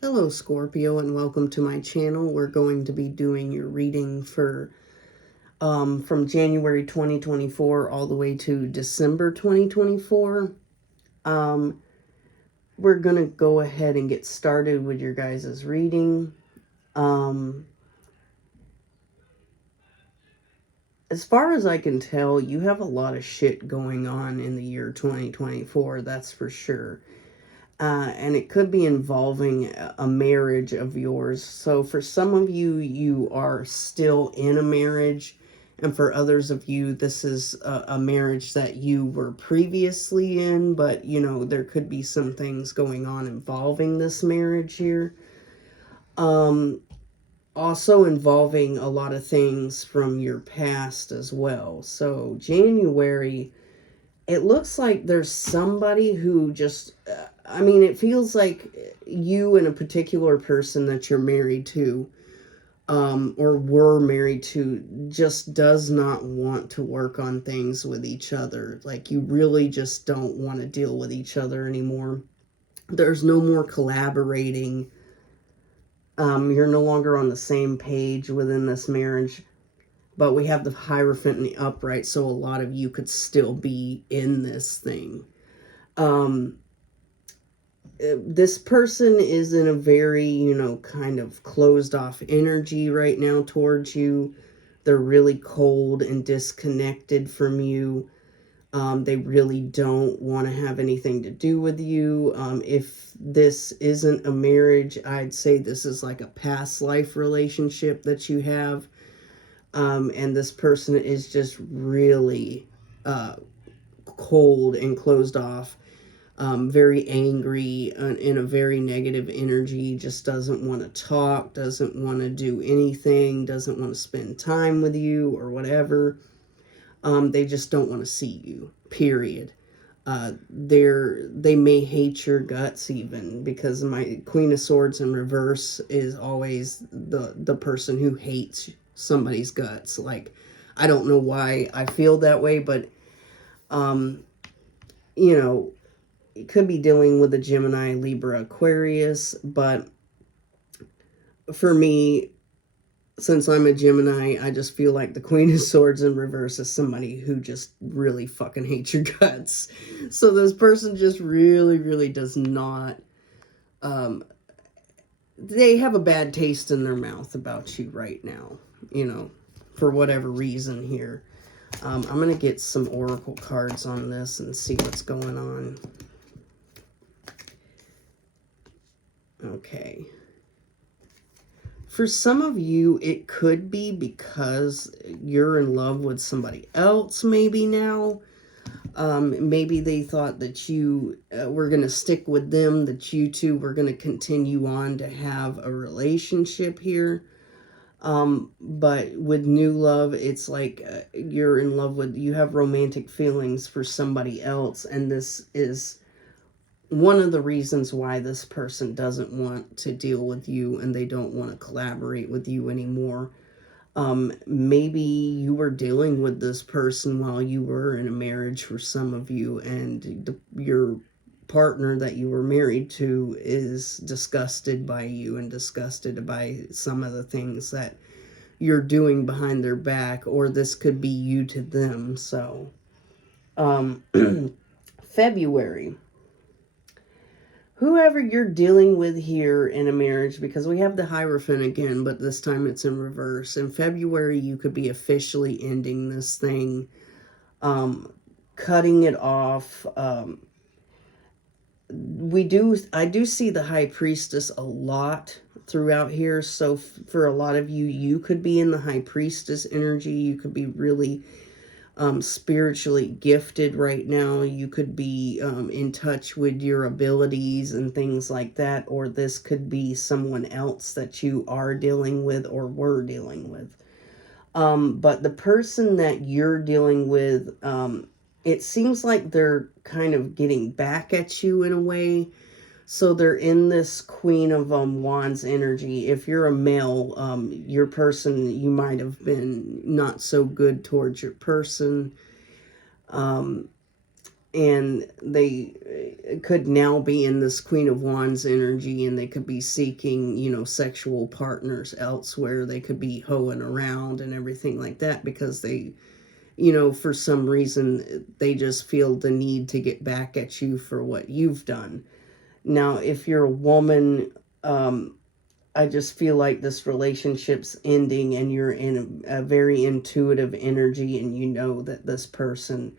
Hello Scorpio, and welcome to my channel. We're going to be doing your reading for from January 2024 all the way to December 2024. We're going to go ahead and get started with your guys' reading. As far as I can tell, you have a lot of shit going on in the year 2024, that's for sure. And it could be involving a marriage of yours. So for some of you, you are still in a marriage. And for others of you, this is a marriage that you were previously in. But, you know, there could be some things going on involving this marriage here. Also involving a lot of things from your past as well. So January, it looks like there's somebody who just, I mean, it feels like you and a particular person that you're married to, or were married to, just does not want to work on things with each other. Like, you really just don't want to deal with each other anymore. There's no more collaborating. You're no longer on the same page within this marriage. But we have the Hierophant and the Upright, so a lot of you could still be in this thing. This person is in a very, you know, kind of closed off energy right now towards you. They're really cold and disconnected from you. They really don't want to have anything to do with you. If this isn't a marriage, I'd say this is like a past life relationship that you have. And this person is just really cold and closed off, very angry, in a very negative energy, just doesn't want to talk, doesn't want to do anything, doesn't want to spend time with you or whatever. They just don't want to see you, period. They may hate your guts even, because my Queen of Swords in reverse is always the person who hates somebody's guts. Like, I don't know why I feel that way, but you know, it could be dealing with a Gemini, Libra, Aquarius, but for me, since I'm a Gemini, I just feel like the Queen of Swords in reverse is somebody who just really fucking hates your guts. So this person just really, really does not, they have a bad taste in their mouth about you right now, you know, for whatever reason here. I'm going to get some oracle cards on this and see what's going on. Okay. For some of you, it could be because you're in love with somebody else maybe now. Maybe they thought that you were going to stick with them, that you two were going to continue on to have a relationship here. But with new love, it's like you're in love with, you have romantic feelings for somebody else, and this is one of the reasons why this person doesn't want to deal with you and they don't want to collaborate with you anymore. Maybe you were dealing with this person while you were in a marriage for some of you, and your partner that you were married to is disgusted by you and disgusted by some of the things that you're doing behind their back, or this could be you to them. So, February. Whoever you're dealing with here in a marriage, because we have the Hierophant again, but this time it's in reverse. In February, you could be officially ending this thing, cutting it off. I do see the High Priestess a lot throughout here. So for a lot of you, you could be in the High Priestess energy. You could be really spiritually gifted right now. You could be in touch with your abilities and things like that, or this could be someone else that you are dealing with or were dealing with. But the person that you're dealing with, it seems like they're kind of getting back at you in a way. So they're in this Queen of Wands energy. If you're a male, your person, you might have been not so good towards your person. and they could now be in this Queen of Wands energy, and they could be seeking, you know, sexual partners elsewhere. They could be hoeing around and everything like that because they, you know, for some reason, they just feel the need to get back at you for what you've done. Now, if you're a woman, I just feel like this relationship's ending and you're in a very intuitive energy, and you know that this person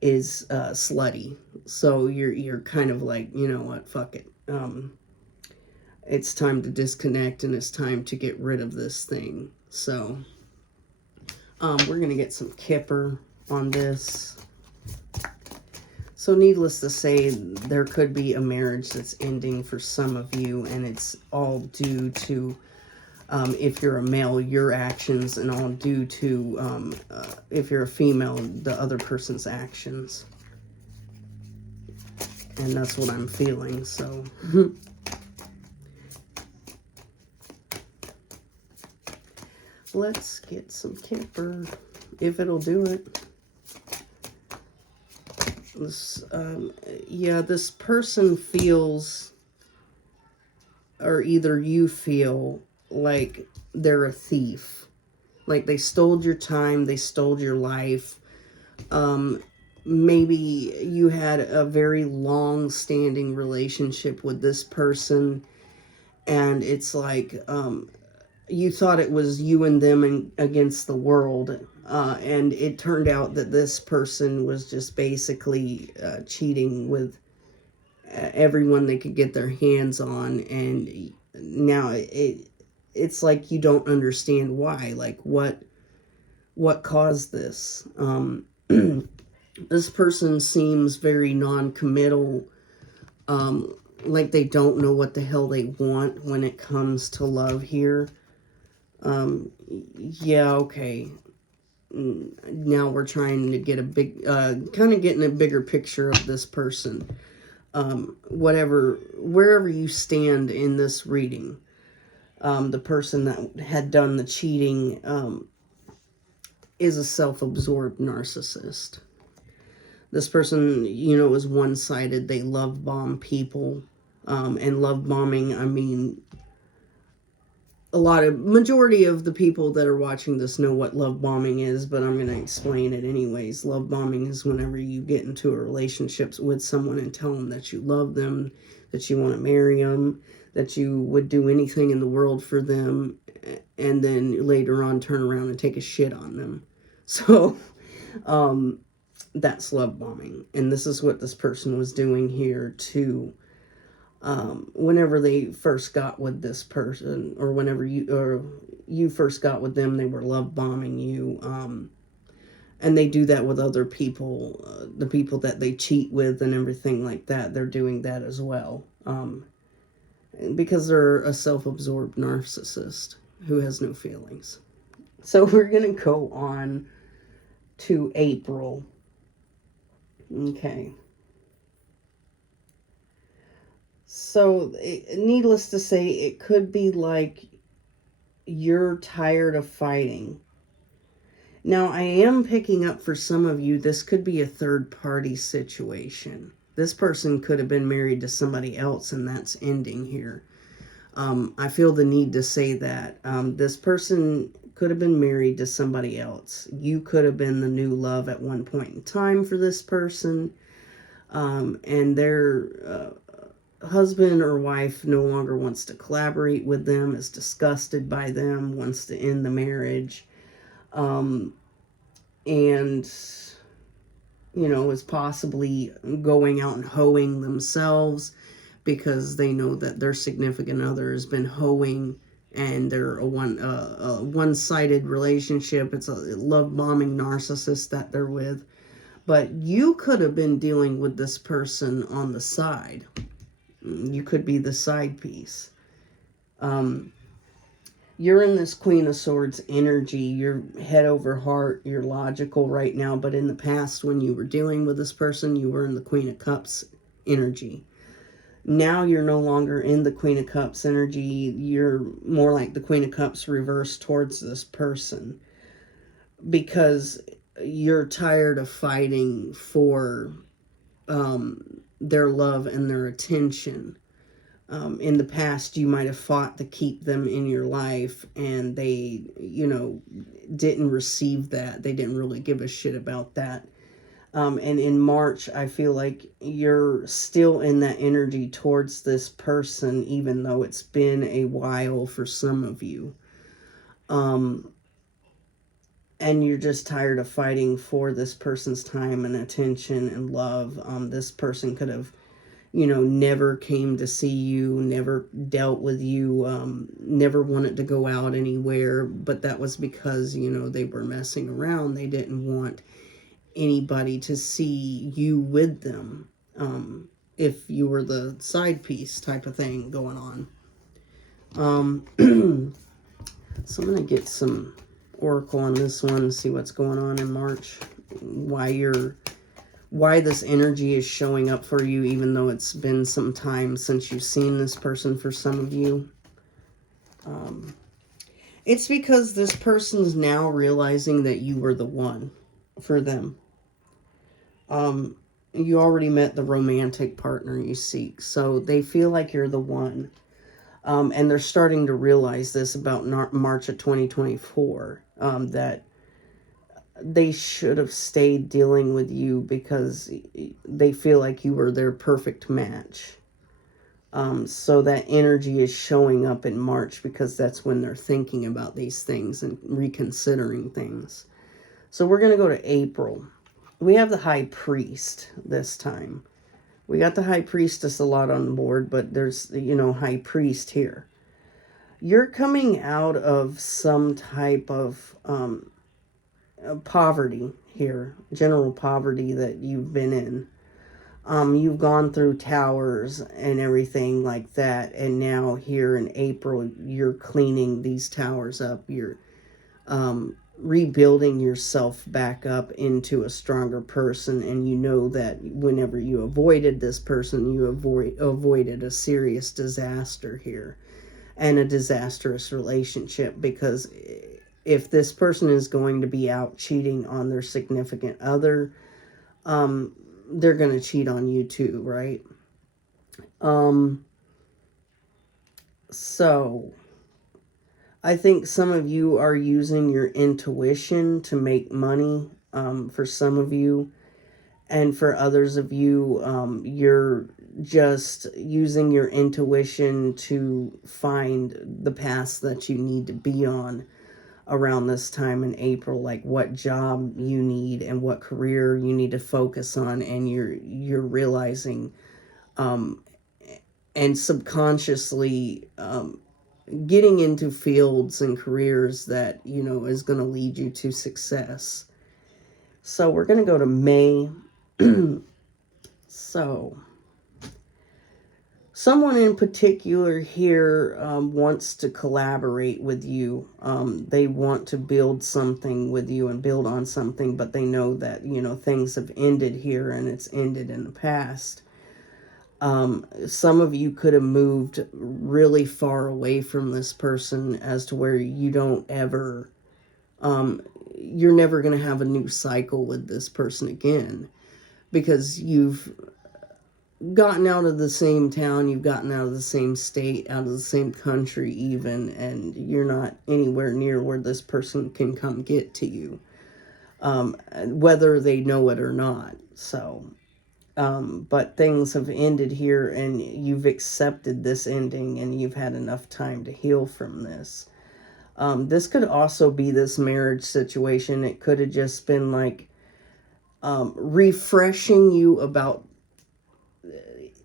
is slutty. So you're kind of like, you know what, fuck it. It's time to disconnect, and it's time to get rid of this thing. So we're going to get some Kipper on this. So needless to say, there could be a marriage that's ending for some of you, and it's all due to, if you're a male, your actions, and all due to, if you're a female, the other person's actions. And that's what I'm feeling, so. Let's get some Kipper, if it'll do it. This, yeah, this person feels, or either you feel like they're a thief. Like they stole your time, they stole your life. Maybe you had a very long-standing relationship with this person, and it's like, you thought it was you and them against the world, and it turned out that this person was just basically cheating with everyone they could get their hands on, and now it's like you don't understand why, like what caused this. This person seems very non-committal, like they don't know what the hell they want when it comes to love here. Yeah, okay. Now we're trying to get a big, kind of getting a bigger picture of this person. Wherever you stand in this reading, the person that had done the cheating, is a self-absorbed narcissist. This person, you know, is one-sided. They love bomb people, and love bombing, I mean, majority of the people that are watching this know what love bombing is, but I'm going to explain it anyways. Love bombing is whenever you get into a relationship with someone and tell them that you love them, that you want to marry them, that you would do anything in the world for them, and then later on turn around and take a shit on them. So, that's love bombing. And this is what this person was doing here too. Whenever they first got with this person, or whenever you first got with them, they were love bombing you. And they do that with other people, the people that they cheat with and everything like that. They're doing that as well. Because they're a self-absorbed narcissist who has no feelings. So we're going to go on to April. Okay. So, needless to say, it could be like you're tired of fighting. Now, I am picking up for some of you, this could be a third-party situation. This person could have been married to somebody else, and that's ending here. I feel the need to say that. This person could have been married to somebody else. You could have been the new love at one point in time for this person. And their husband or wife no longer wants to collaborate with them, is disgusted by them, wants to end the marriage, and, you know, is possibly going out and hoeing themselves because they know that their significant other has been hoeing, and they're a one-sided relationship. It's a love-bombing narcissist that they're with. But you could have been dealing with this person on the side. You could be the side piece. You're in this Queen of Swords energy. You're head over heart. You're logical right now. But in the past, when you were dealing with this person, you were in the Queen of Cups energy. Now you're no longer in the Queen of Cups energy. You're more like the Queen of Cups reversed towards this person. Because you're tired of fighting for their love and their attention. In the past, you might have fought to keep them in your life, and they, didn't receive that. They didn't really give a shit about that. And in March, I feel like you're still in that energy towards this person, even though it's been a while for some of you. And you're just tired of fighting for this person's time and attention and love. This person could have, never came to see you, never dealt with you, never wanted to go out anywhere. But that was because, they were messing around. They didn't want anybody to see you with them, if you were the side piece type of thing going on. So I'm going to get some oracle on this one, see what's going on in March, why this energy is showing up for you, even though it's been some time since you've seen this person. For some of you, it's because this person's now realizing that you were the one for them. You already met the romantic partner you seek, so they feel like you're the one. And they're starting to realize this about March of 2024, that they should have stayed dealing with you because they feel like you were their perfect match. So that energy is showing up in March because that's when they're thinking about these things and reconsidering things. So we're going to go to April. We have the High Priest this time. We got the High Priestess a lot on the board, but there's, High Priest here. You're coming out of some type of poverty here, general poverty that you've been in. You've gone through towers and everything like that, and now here in April, you're cleaning these towers up. You're rebuilding yourself back up into a stronger person, and you know that whenever you avoided this person, you avoided a serious disaster here and a disastrous relationship, because if this person is going to be out cheating on their significant other, they're going to cheat on you too, right? So I think some of you are using your intuition to make money, for some of you. And for others of you, you're just using your intuition to find the paths that you need to be on around this time in April, like what job you need and what career you need to focus on. And you're realizing, and subconsciously, getting into fields and careers that, is going to lead you to success. So we're going to go to May. So someone in particular here wants to collaborate with you. They want to build something with you and build on something, but they know that, things have ended here and it's ended in the past. Some of you could have moved really far away from this person, as to where you don't ever, you're never going to have a new cycle with this person again, because you've gotten out of the same town, you've gotten out of the same state, out of the same country even, and you're not anywhere near where this person can come get to you, whether they know it or not. So, but things have ended here, and you've accepted this ending, and you've had enough time to heal from this. This could also be this marriage situation. It could have just been like refreshing you about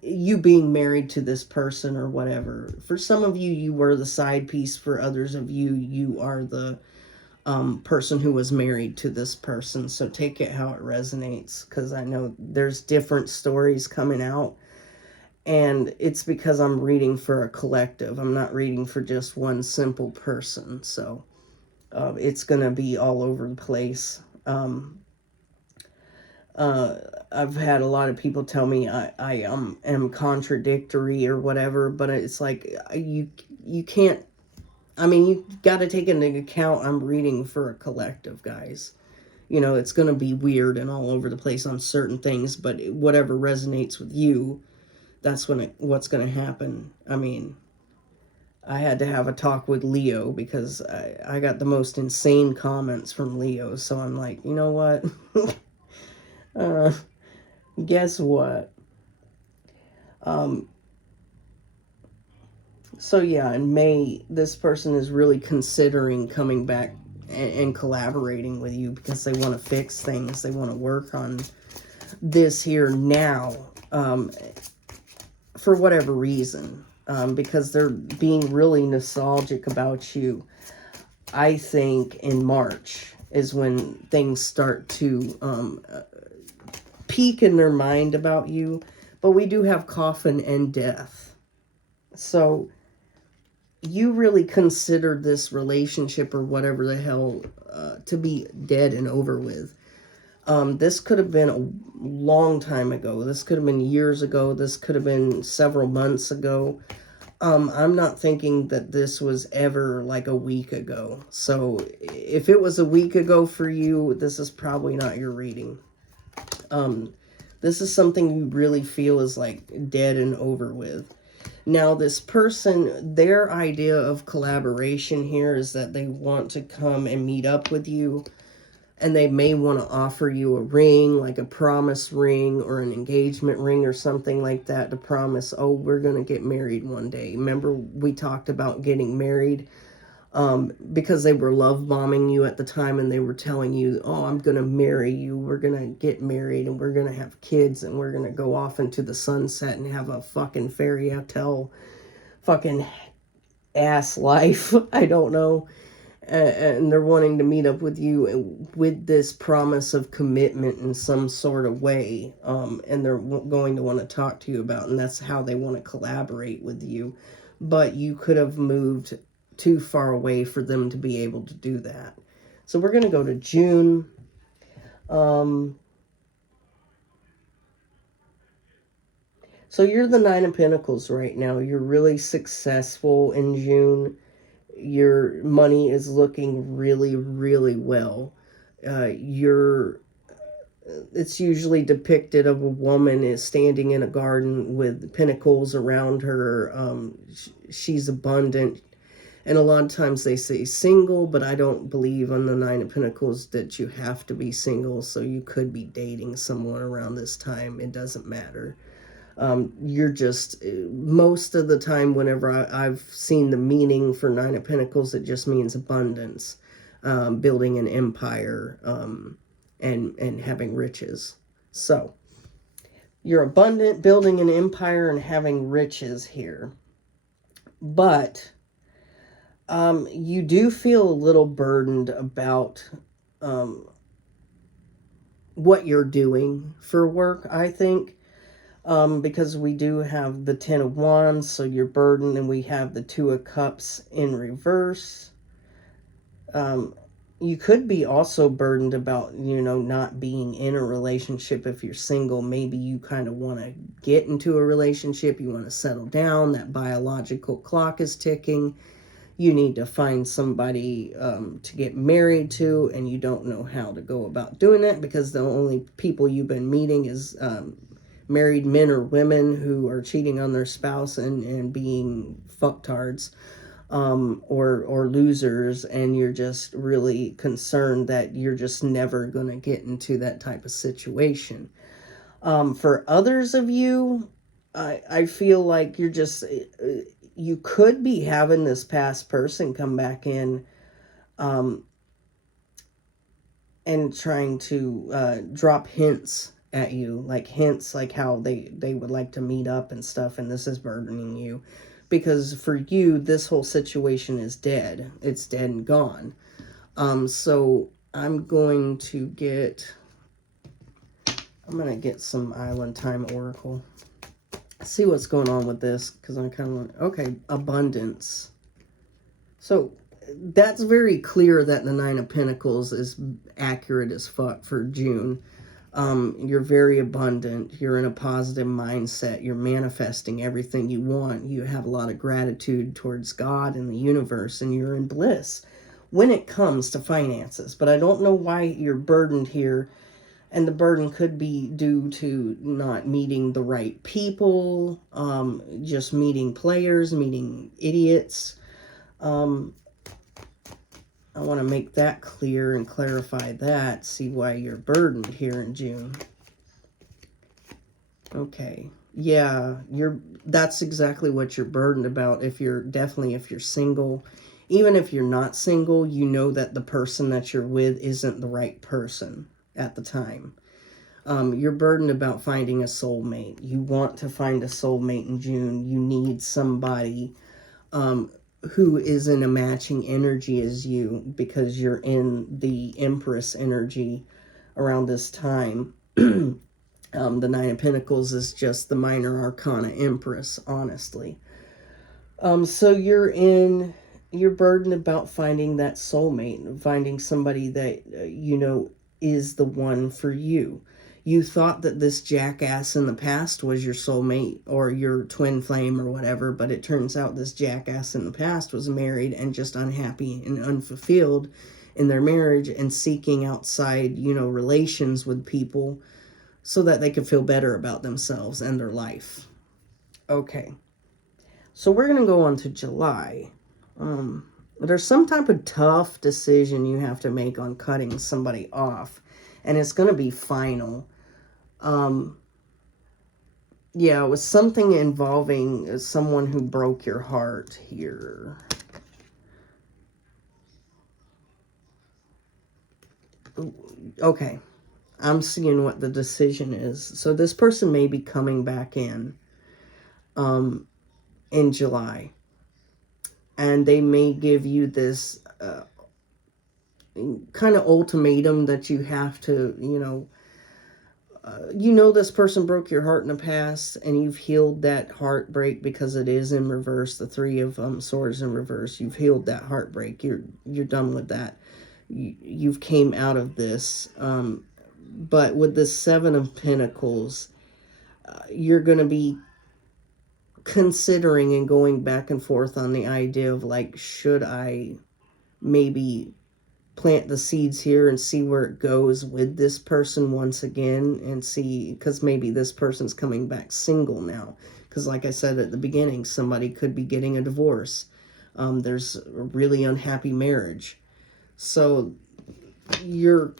you being married to this person or whatever. For some of you, you were the side piece. For others of you, you are the person who was married to this person. So take it how it resonates, because I know there's different stories coming out, and it's because I'm reading for a collective. I'm not reading for just one simple person. So it's going to be all over the place. I've had a lot of people tell me I am contradictory or whatever, but it's like you can't. I mean, you got to take into account I'm reading for a collective, guys. You know, it's going to be weird and all over the place on certain things, but whatever resonates with you, that's what's going to happen. I mean, I had to have a talk with Leo because I got the most insane comments from Leo. So I'm like, you know what? Guess what? So yeah, in May, this person is really considering coming back and collaborating with you because they want to fix things. They want to work on this here now, for whatever reason, because they're being really nostalgic about you. I think in March is when things start to peak in their mind about you. But we do have coffin and death. So you really considered this relationship or whatever the hell to be dead and over with. This could have been a long time ago. This could have been years ago. This could have been several months ago. I'm not thinking that this was ever like a week ago. So if it was a week ago for you, this is probably not your reading. This is something you really feel is like dead and over with. Now, this person, their idea of collaboration here is that they want to come and meet up with you. And they may want to offer you a ring, like a promise ring or an engagement ring or something like that to promise, oh, we're going to get married one day. Remember, we talked about getting married because they were love bombing you at the time and they were telling you, oh, I'm going to marry you. We're going to get married and we're going to have kids and we're going to go off into the sunset and have a fucking fairy tale fucking ass life. I don't know. And they're wanting to meet up with you with this promise of commitment in some sort of way. And they're going to want to talk to you about, and that's how they want to collaborate with you. But you could have moved too far away for them to be able to do that. So we're going to go to June. So you're the Nine of Pentacles right now. You're really successful in June. Your money is looking really, really well. It's usually depicted of a woman is standing in a garden with pinnacles around her. She's abundant. And a lot of times they say single, but I don't believe on the Nine of Pentacles that you have to be single. So you could be dating someone around this time. It doesn't matter. You're just, most of the time, whenever I've seen the meaning for Nine of Pentacles, it just means abundance, building an empire, and having riches. So, you're abundant, building an empire, and having riches here. But, you do feel a little burdened about, what you're doing for work, I think. Because we do have the Ten of Wands, so you're burdened, and we have the Two of Cups in reverse. You could be also burdened about, not being in a relationship if you're single. Maybe you kind of want to get into a relationship, you want to settle down, that biological clock is ticking. You need to find somebody to get married to, and you don't know how to go about doing that because the only people you've been meeting is married men or women who are cheating on their spouse and being fucktards, or losers, and you're just really concerned that you're just never going to get into that type of situation. For others of you, I feel like you're just, you could be having this past person come back in, and trying to drop hints at you, like hints like how they would like to meet up and stuff, and this is burdening you because for you this whole situation is dead. It's dead and gone. So I'm going to get some Island Time Oracle, see what's going on with this, because I kind of want, okay, abundance. So that's very clear that the Nine of Pentacles is accurate as fuck for June. You're very abundant. You're in a positive mindset. You're manifesting everything you want. You have a lot of gratitude towards God and the universe, and you're in bliss. when it comes to finances. But I don't know why you're burdened here. And the burden could be due to not meeting the right people, just meeting players, meeting idiots. I want to make that clear and clarify that, see why you're burdened here in June. Okay. Yeah, that's exactly what you're burdened about. If you're single. Even if you're not single, you know that the person that you're with isn't the right person at the time. You're burdened about finding a soulmate. You want to find a soulmate in June. You need somebody who is in a matching energy as you, because you're in the Empress energy around this time. The Nine of Pentacles is just the minor arcana Empress, honestly. So you're burdened about finding that soulmate, finding somebody that, is the one for you. You thought that this jackass in the past was your soulmate or your twin flame or whatever, but it turns out this jackass in the past was married and just unhappy and unfulfilled in their marriage and seeking outside, relations with people so that they could feel better about themselves and their life. Okay. So we're going to go on to July. There's some type of tough decision you have to make on cutting somebody off. And it's going to be final. Yeah, it was something involving someone who broke your heart here. Okay, I'm seeing what the decision is. So this person may be coming back in July. And they may give you this kind of ultimatum that you have to, this person broke your heart in the past and you've healed that heartbreak because it is in reverse. The Three of Swords in reverse. You've healed that heartbreak. You're done with that. You've came out of this. But with the Seven of Pentacles, you're going to be considering and going back and forth on the idea of, like, should I maybe plant the seeds here and see where it goes with this person once again, and see, because maybe this person's coming back single now, because like I said at the beginning, somebody could be getting a divorce. There's a really unhappy marriage, so you're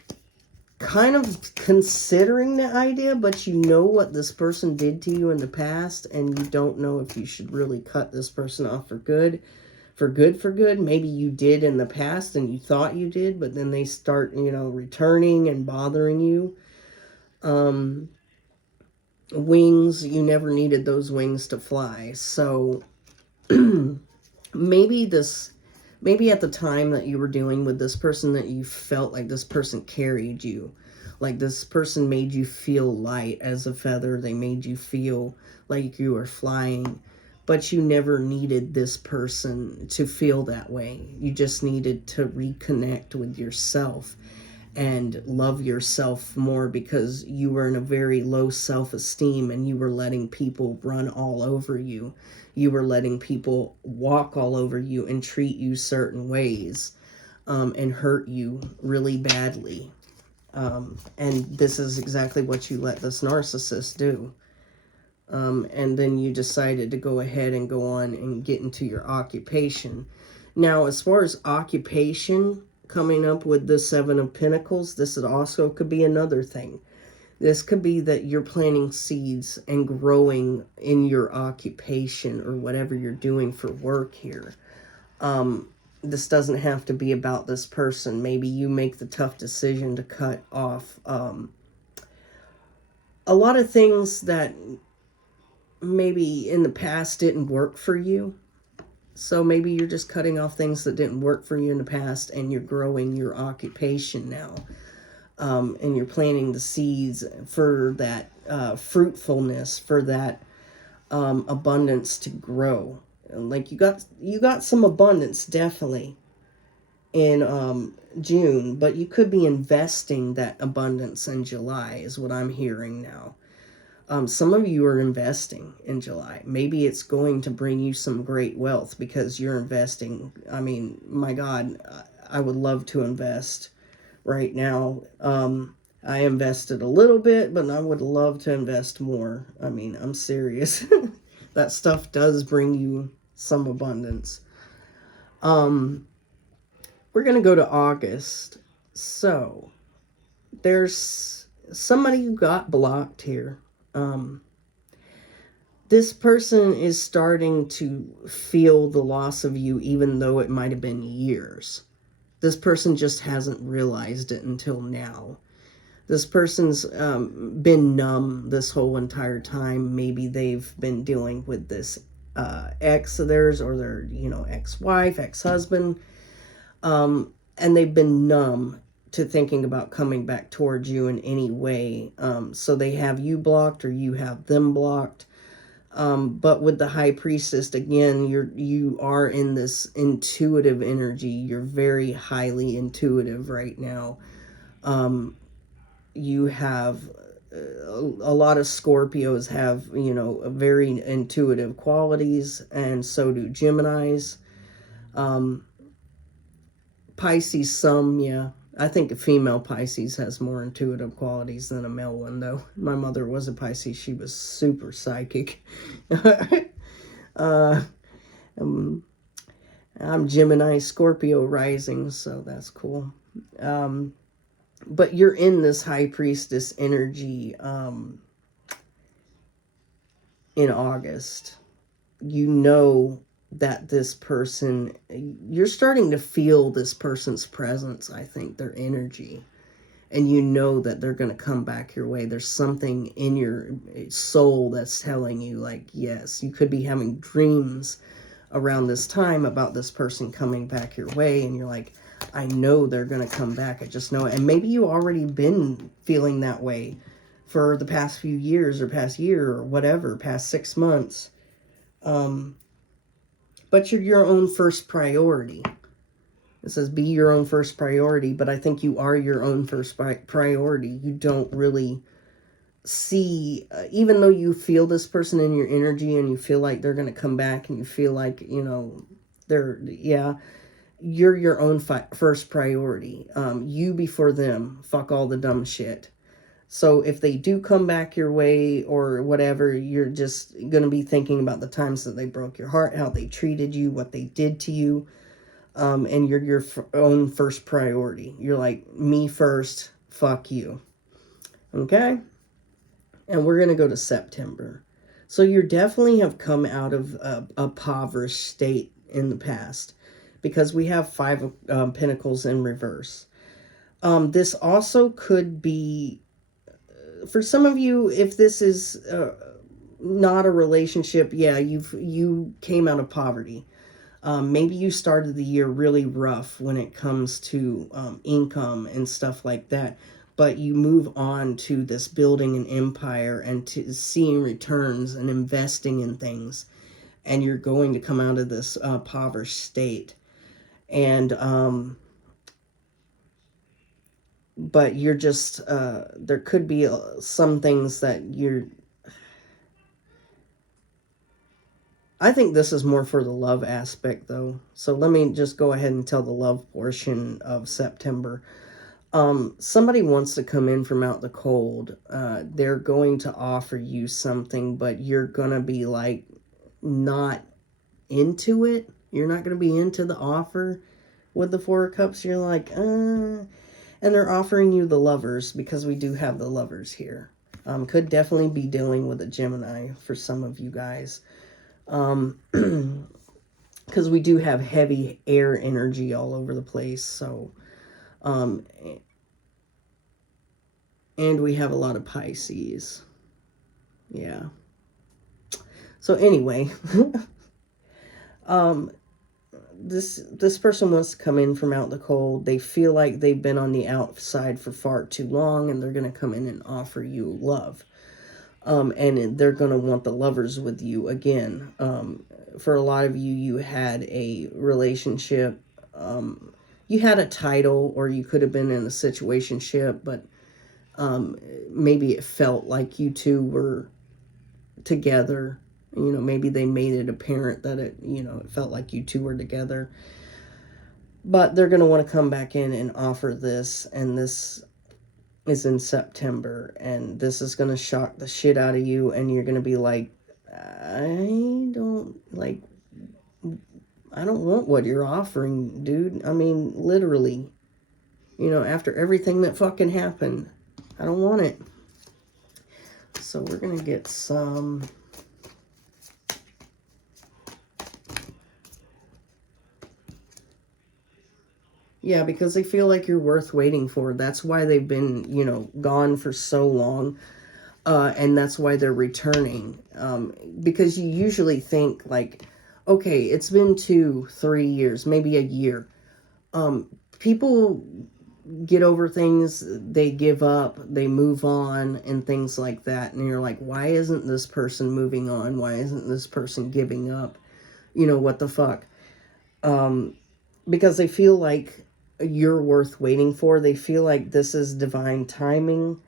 kind of considering the idea, but you know what this person did to you in the past, and you don't know if you should really cut this person off for good. Maybe you did in the past and you thought you did, but then they start, returning and bothering you. Wings, you never needed those wings to fly. So maybe at the time that you were dealing with this person, that you felt like this person carried you. Like this person made you feel light as a feather. They made you feel like you were flying. But you never needed this person to feel that way. You just needed to reconnect with yourself and love yourself more, because you were in a very low self-esteem and you were letting people run all over you. You were letting people walk all over you and treat you certain ways, and hurt you really badly. And this is exactly what you let this narcissist do. And then you decided to go ahead and go on and get into your occupation. Now, as far as occupation, coming up with the Seven of Pentacles, this also could be another thing. This could be that you're planting seeds and growing in your occupation or whatever you're doing for work here. This doesn't have to be about this person. Maybe you make the tough decision to cut off a lot of things that maybe in the past didn't work for you. So maybe you're just cutting off things that didn't work for you in the past, and you're growing your occupation now. And you're planting the seeds for that fruitfulness, for that abundance to grow. Like you got some abundance definitely in June, but you could be investing that abundance in July is what I'm hearing now. Some of you are investing in July. Maybe it's going to bring you some great wealth because you're investing. I mean, my God, I would love to invest right now. I invested a little bit, but I would love to invest more. I mean, I'm serious. That stuff does bring you some abundance. We're going to go to August. So, there's somebody who got blocked here. This person is starting to feel the loss of you, even though it might have been years. This person just hasn't realized it until now. This person's been numb this whole entire time. Maybe they've been dealing with this ex of theirs, or their, ex-wife, ex-husband. And they've been numb to thinking about coming back towards you in any way. So they have you blocked, or you have them blocked. But with the High Priestess, again, you are in this intuitive energy. You're very highly intuitive right now. You have a lot of Scorpios have, very intuitive qualities, and so do Geminis. Pisces, some, yeah. I think a female Pisces has more intuitive qualities than a male one, though. My mother was a Pisces. She was super psychic. I'm Gemini, Scorpio rising, so that's cool. But you're in this High Priestess energy in August. You know that this person, you're starting to feel this person's presence, I think, their energy. And you know that they're going to come back your way. There's something in your soul that's telling you, like, yes, you could be having dreams around this time about this person coming back your way. And you're like, I know they're going to come back. I just know it. And maybe you already been feeling that way for the past few years, or past year, or whatever, past 6 months. But you're your own first priority. It says be your own first priority, but I think you are your own first priority. You don't really see, even though you feel this person in your energy, and you feel like they're going to come back, and you feel like, you're your own first priority. You before them. Fuck all the dumb shit. So if they do come back your way or whatever, you're just going to be thinking about the times that they broke your heart, how they treated you, what they did to you. And you're your own first priority. You're like, me first, fuck you. Okay? And we're going to go to September. So you definitely have come out of a impoverished state in the past, because we have 5 of Pentacles in reverse. This also could be, for some of you, if this is not a relationship, yeah, you came out of poverty. Maybe you started the year really rough when it comes to income and stuff like that, but you move on to this building an empire and to seeing returns and investing in things, and you're going to come out of this impoverished state. And but you're just, there could be some things that I think this is more for the love aspect, though. So let me just go ahead and tell the love portion of September. Somebody wants to come in from out the cold. They're going to offer you something, but you're going to be like not into it. You're not going to be into the offer with the 4 of Cups. You're like, and they're offering you the Lovers, because we do have the Lovers here. Could definitely be dealing with a Gemini for some of you guys. Because we do have heavy air energy all over the place. So, and we have a lot of Pisces. Yeah. So anyway, this person wants to come in from out the cold. They feel like they've been on the outside for far too long, and they're going to come in and offer you love. And they're going to want the Lovers with you again. For a lot of you, you had a relationship. You had a title, or you could have been in a situationship, but maybe it felt like you two were together. Maybe they made it apparent that it felt like you two were together. But they're going to want to come back in and offer this, and this is in September, and this is going to shock the shit out of you, and you're going to be like, I don't want what you're offering, dude. I mean, literally, you know, after everything that fucking happened, I don't want it. So we're going to get some... Yeah, because they feel like you're worth waiting for. That's why they've been, you know, gone for so long. And that's why they're returning. Because you usually think like, okay, it's been 2-3 years, maybe a year. People get over things, they give up, they move on, and things like that. And you're like, why isn't this person moving on? Why isn't this person giving up? You know, what the fuck? Because they feel like you're worth waiting for. They feel like this is divine timing.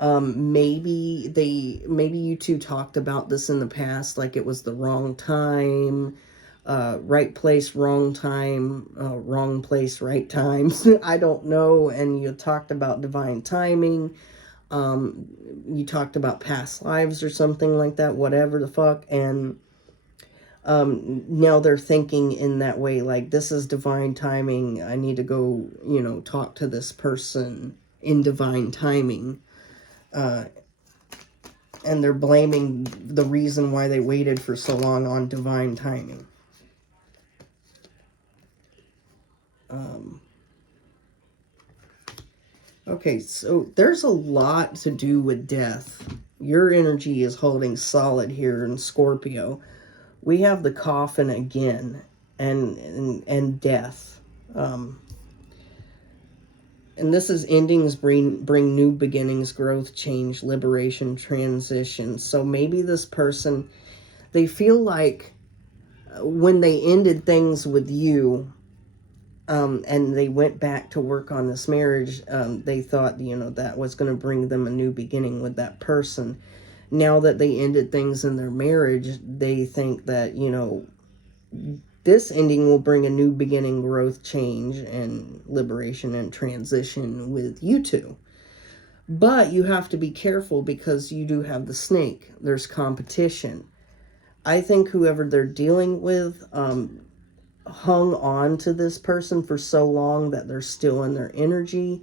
Maybe you two talked about this in the past, like it was the wrong time, right place, wrong time, wrong place, right time. I don't know. And you talked about divine timing. You talked about past lives or something like that, whatever the fuck. And now they're thinking in that way, like, this is divine timing. I need to go, you know, talk to this person in divine timing. And they're blaming the reason why they waited for so long on divine timing. Okay, so there's a lot to do with death. Your energy is holding solid here in Scorpio. We have the coffin again, and death. And this is endings bring new beginnings, growth, change, liberation, transition. So maybe this person, they feel like when they ended things with you, and they went back to work on this marriage, they thought, you know, that was going to bring them a new beginning with that person. Now that they ended things in their marriage, they think that, you know, this ending will bring a new beginning, growth, change, and liberation and transition with you two. But you have to be careful because you do have the snake. There's competition. I think whoever they're dealing with hung on to this person for so long that they're still in their energy.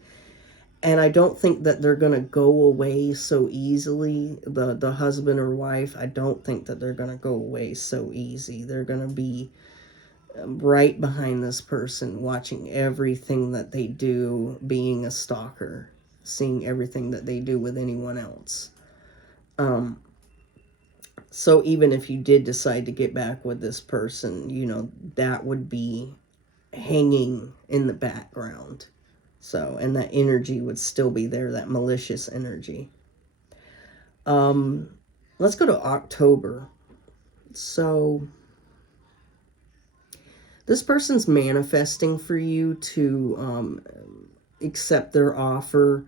And I don't think that they're going to go away so easily. The husband or wife, I don't think that they're going to go away so easy. They're going to be right behind this person, watching everything that they do, being a stalker, seeing everything that they do with anyone else. So even if you did decide to get back with this person, you know, that would be hanging in the background. So, and that energy would still be there, that malicious energy. Let's go to October. So, this person's manifesting for you to accept their offer.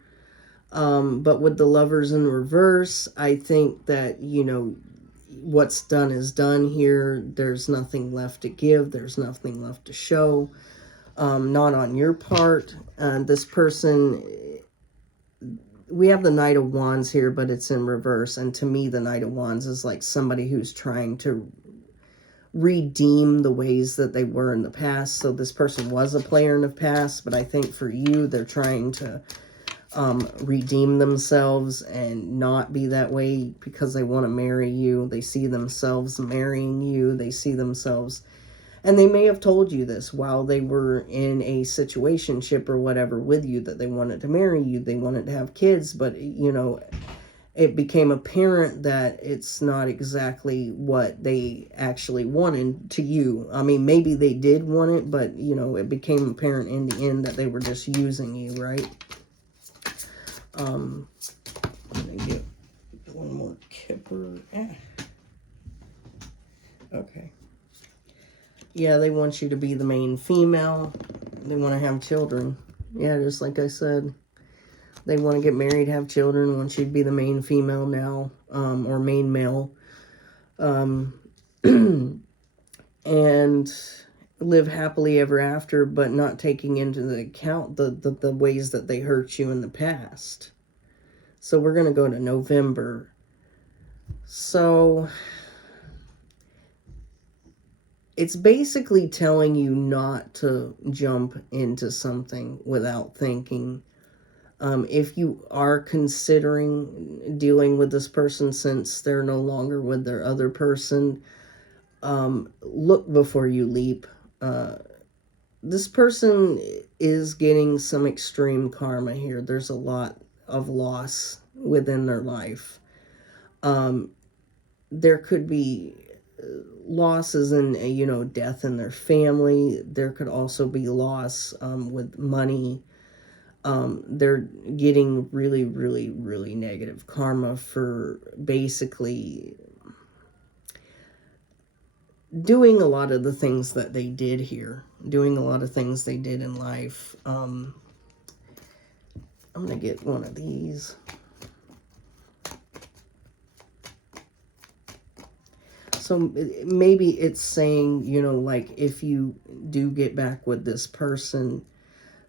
But with the Lovers in reverse, I think that, you know, what's done is done here. There's nothing left to give. There's nothing left to show. Not on your part. This person, we have the Knight of Wands here, but it's in reverse. And to me, the Knight of Wands is like somebody who's trying to redeem the ways that they were in the past. So this person was a player in the past, but I think for you, they're trying to redeem themselves and not be that way because they want to marry you. They see themselves marrying you. They see themselves, and they may have told you this while they were in a situationship or whatever with you, that they wanted to marry you. They wanted to have kids, but, you know, it became apparent that it's not exactly what they actually wanted to you. I mean, maybe they did want it, but, you know, it became apparent in the end that they were just using you, right? I'm going to get one more Kipper. Okay. Yeah, they want you to be the main female. They want to have children. Yeah, just like I said. They want to get married, have children, want you to be the main female now, or main male. And live happily ever after, but not taking into the account the ways that they hurt you in the past. So we're going to go to November. So it's basically telling you not to jump into something without thinking. If you are considering dealing with this person since they're no longer with their other person, look before you leap. This person is getting some extreme karma here. There's a lot of loss within their life. There could be losses in, death in their family. There could also be loss with money. They're getting really, really, really negative karma for basically doing a lot of the things that they did here, doing a lot of things they did in life. I'm going to get one of these. So maybe it's saying, like if you do get back with this person,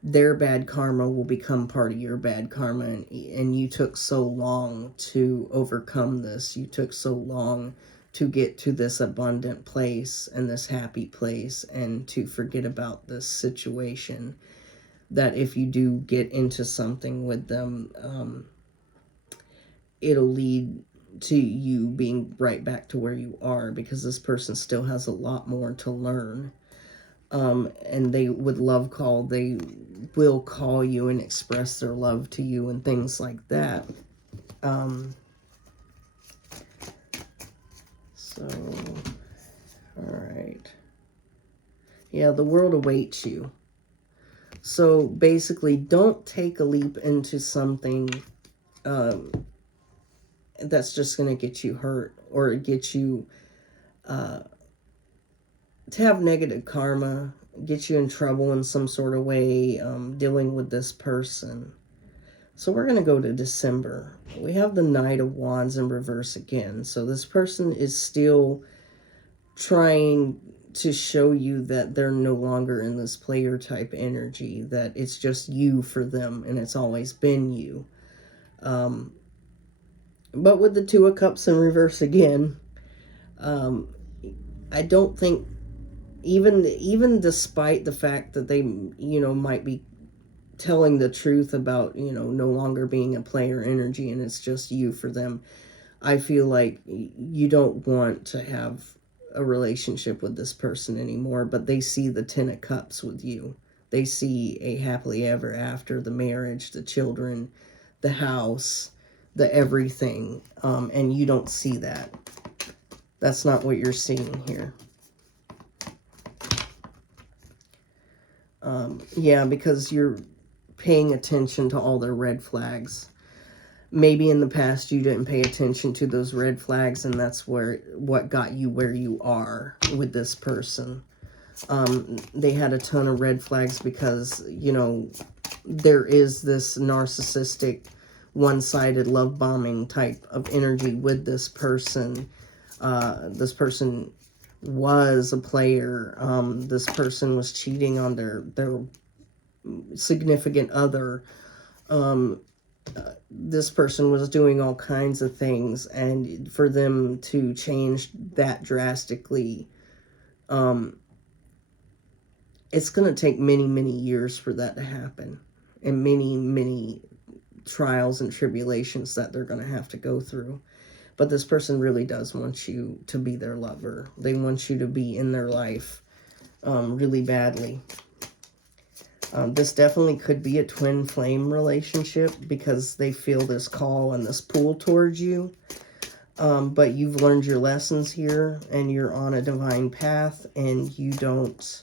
their bad karma will become part of your bad karma. And you took so long to overcome this. You took so long to get to this abundant place and this happy place and to forget about this situation, that if you do get into something with them, it'll lead to you being right back to where you are, because this person still has a lot more to learn. And they would love call, they will call you and express their love to you and things like that. So, all right. Yeah, the world awaits you. So basically, don't take a leap into something that's just going to get you hurt or get you to have negative karma, get you in trouble in some sort of way, dealing with this person. So we're going to go to December. We have the Knight of Wands in reverse again. So this person is still trying to show you that they're no longer in this player type energy, that it's just you for them and it's always been you. But with the Two of Cups in reverse again, I don't think, even despite the fact that they, might be telling the truth about, no longer being a player energy and it's just you for them, I feel like you don't want to have a relationship with this person anymore, but they see the Ten of Cups with you. They see a happily ever after, the marriage, the children, the house, the everything, and you don't see that. That's not what you're seeing here. Yeah, because you're paying attention to all their red flags. Maybe in the past you didn't pay attention to those red flags, and that's what got you where you are with this person. They had a ton of red flags because, there is this narcissistic, one-sided love bombing type of energy with this person. This person was a player. This person was cheating on their significant other. This person was doing all kinds of things, and for them to change that drastically, it's going to take many, many years for that to happen, and many, many trials and tribulations that they're going to have to go through. But this person really does want you to be their lover. They want you to be in their life really badly. This definitely could be a twin flame relationship because they feel this call and this pull towards you. But you've learned your lessons here and you're on a divine path, and you don't,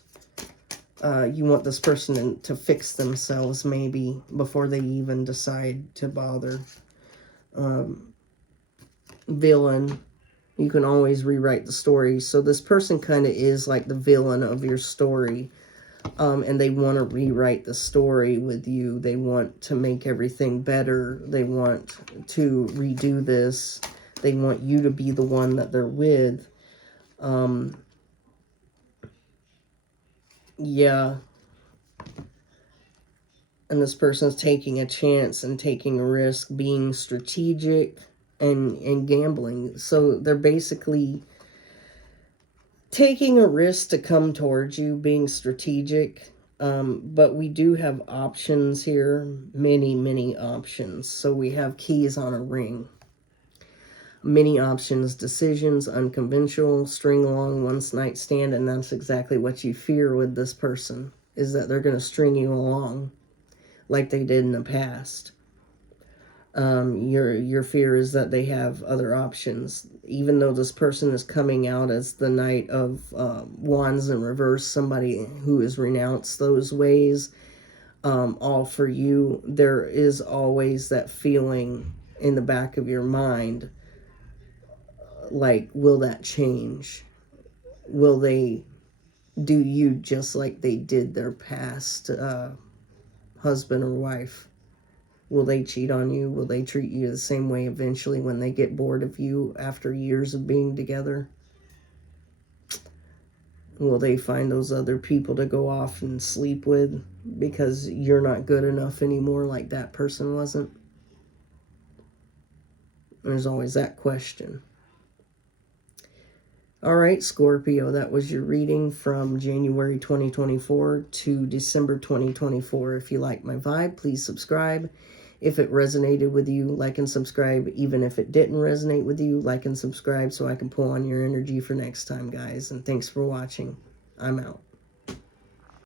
you want this person to fix themselves maybe before they even decide to bother. Villain, you can always rewrite the story. So this person kind of is like the villain of your story. And they want to rewrite the story with you. They want to make everything better. They want to redo this. They want you to be the one that they're with. Yeah. And this person's taking a chance and taking a risk, being strategic and gambling. So they're basically taking a risk to come towards you, being strategic. But we do have options here, many options. So we have keys on a ring. Many options, decisions, unconventional, string along, one night stand, and that's exactly what you fear with this person, is that they're going to string you along like they did in the past. Your fear is that they have other options, even though this person is coming out as the Knight of Wands in reverse, somebody who has renounced those ways, all for you. There is always that feeling in the back of your mind, like, will that change? Will they do you just like they did their past husband or wife? Will they cheat on you? Will they treat you the same way eventually when they get bored of you after years of being together? Will they find those other people to go off and sleep with because you're not good enough anymore like that person wasn't? There's always that question. All right, Scorpio, that was your reading from January 2024 to December 2024. If you like my vibe, please subscribe. If it resonated with you, like and subscribe. Even if it didn't resonate with you, like and subscribe so I can pull on your energy for next time, guys. And thanks for watching. I'm out.